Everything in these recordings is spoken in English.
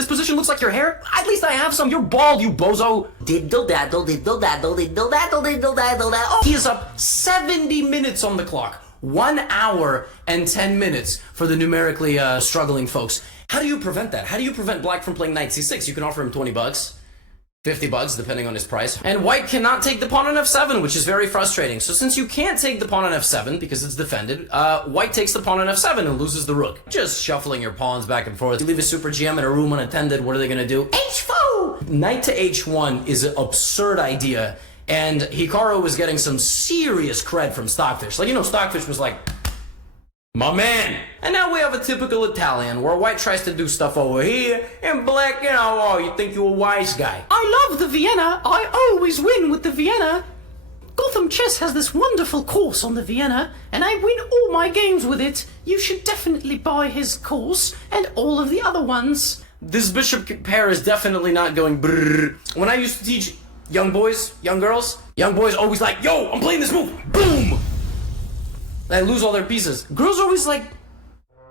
This position looks like your hair? At least I have some. You're bald, you bozo. Diddle daddle, diddle daddle, diddle daddle, diddle daddle, daddle. He is up 70 minutes on the clock. 1 hour and 10 minutes for the numerically struggling folks. How do you prevent that? How do you prevent black from playing knight c6? You can offer him 20 bucks. 50 bucks, depending on his price. And white cannot take the pawn on f7, which is very frustrating. So since you can't take the pawn on f7, because it's defended, white takes the pawn on f7 and loses the rook. Just shuffling your pawns back and forth. You leave a super GM in a room unattended, what are they gonna do? h4! Knight to h1 is an absurd idea, and Hikaru was getting some serious cred from Stockfish. Like, you know, Stockfish was like, my man! And now we have a typical Italian, where white tries to do stuff over here, and black, you know, oh, you think you're a wise guy. I love the Vienna. I always win with the Vienna. Gothamchess has this wonderful course on the Vienna, and I win all my games with it. You should definitely buy his course, and all of the other ones. This bishop pair is definitely not going brrrr. When I used to teach young boys, young girls, young boys always like, yo, I'm playing this move, boom! They lose all their pieces. Girls are always like, a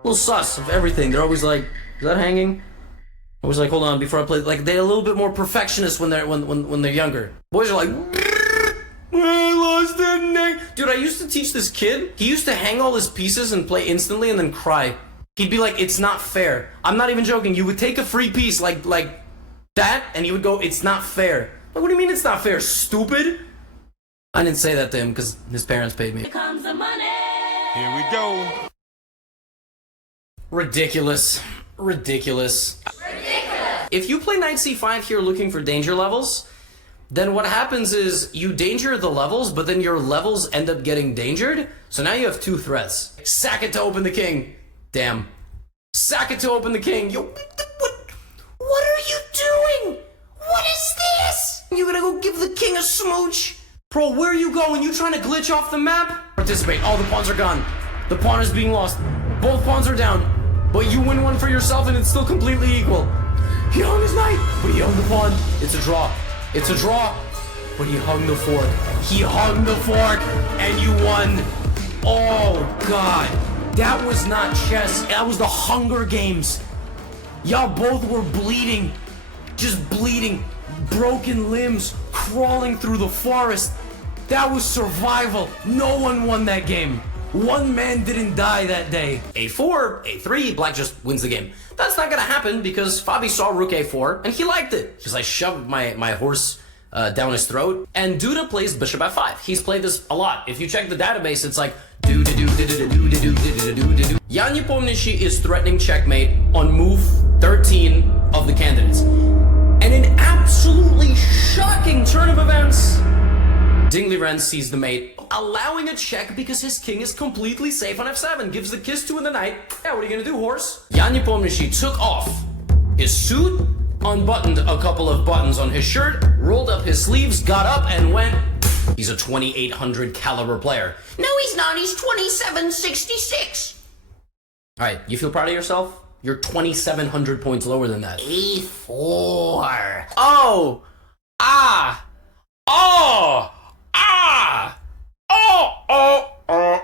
little sus of everything. They're always like, is that hanging? Always like, hold on, before I play. Like, they're a little bit more perfectionist when they're younger. Boys are like, I lost the neck. Dude, I used to teach this kid. He used to hang all his pieces and play instantly and then cry. He'd be like, it's not fair. I'm not even joking. You would take a free piece like that, and he would go, it's not fair. Like, what do you mean it's not fair, stupid? I didn't say that to him because his parents paid me. Here comes the money. Here we go. Ridiculous. Ridiculous. Ridiculous. If you play knight c5 here looking for danger levels, then what happens is you danger the levels, but then your levels end up getting dangered. So now you have two threats. Sack it to open the king. Damn. Sack it to open the king. Yo, what are you doing? What is this? You gonna go give the king a smooch? Bro, where are you going? You trying to glitch off the map? Participate. All the pawns are gone. The pawn is being lost. Both pawns are down. But you win one for yourself and it's still completely equal. He hung his knight, but he hung the pawn. It's a draw. It's a draw. But he hung the fork. He hung the fork and you won. Oh, God. That was not chess. That was the Hunger Games. Y'all both were bleeding. Just bleeding. Broken limbs, crawling through the forest. That was survival. No one won that game. One man didn't die that day. a4, a3, black just wins the game. That's not gonna happen because Fabi saw rook a4 and he liked it. Because I shoved my horse down his throat. And Duda plays bishop f5. He's played this a lot. If you check the database, it's like Я не помнящий is threatening checkmate on move 13 of the candidates. And an absolutely shocking turn of events, Dingley Wren sees the mate, allowing a check because his king is completely safe on f7, gives the kiss to the knight. Yeah, what are you gonna do, horse? Я не помнящий took off his suit, unbuttoned a couple of buttons on his shirt, rolled up his sleeves, got up and went. He's a 2800 caliber player. No, he's not. He's 2766. All right, you feel proud of yourself? You're 2,700 points lower than that. e4. Oh. Ah. Oh. Ah. Oh. Oh. Oh.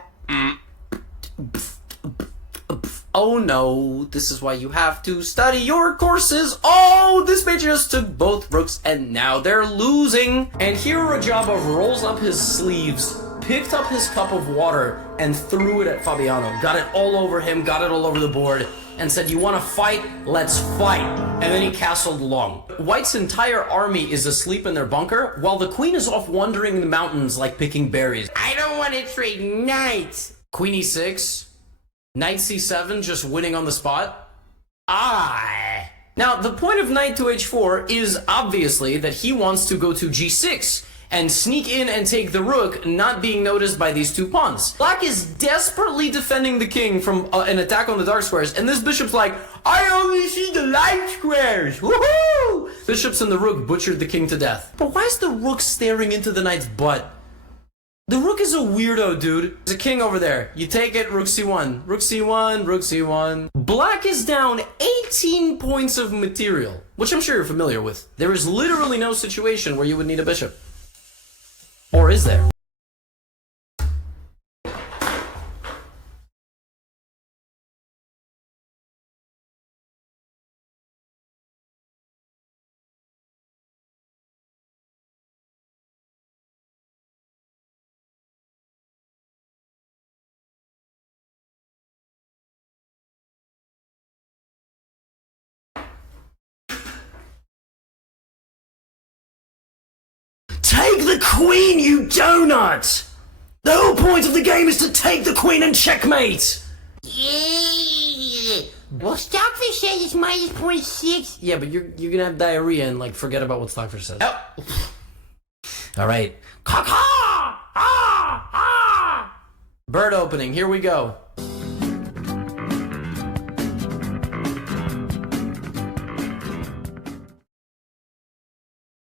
Oh no, this is why you have to study your courses. Oh, this mate just took both rooks and now they're losing. And here Rajabov rolls up his sleeves, picked up his cup of water and threw it at Fabiano. Got it all over him, got it all over the board, and said, you want to fight? Let's fight. And then he castled long. White's entire army is asleep in their bunker, while the queen is off wandering in the mountains like picking berries. I don't want to trade knights. Queen e6. Knight c7, just winning on the spot. Ah. Now, the point of knight to h4 is obviously that he wants to go to g6 and sneak in and take the rook, not being noticed by these two pawns. Black is desperately defending the king from an attack on the dark squares, and this bishop's like, I only see the light squares, woohoo! Bishops and the rook butchered the king to death. But why is the rook staring into the knight's butt? The rook is a weirdo, dude. There's a king over there. You take it, rook c1, rook c1, rook c1. Black is down 18 points of material, which I'm sure you're familiar with. There is literally no situation where you would need a bishop. Or is there? Take the queen, you donut! The whole point of the game is to take the queen and checkmate! Well, Stockfish says it's minus 0.6. Yeah, but you're gonna have diarrhea and, like, forget about what Stockfish says. Oh. Alright. Bird opening, here we go.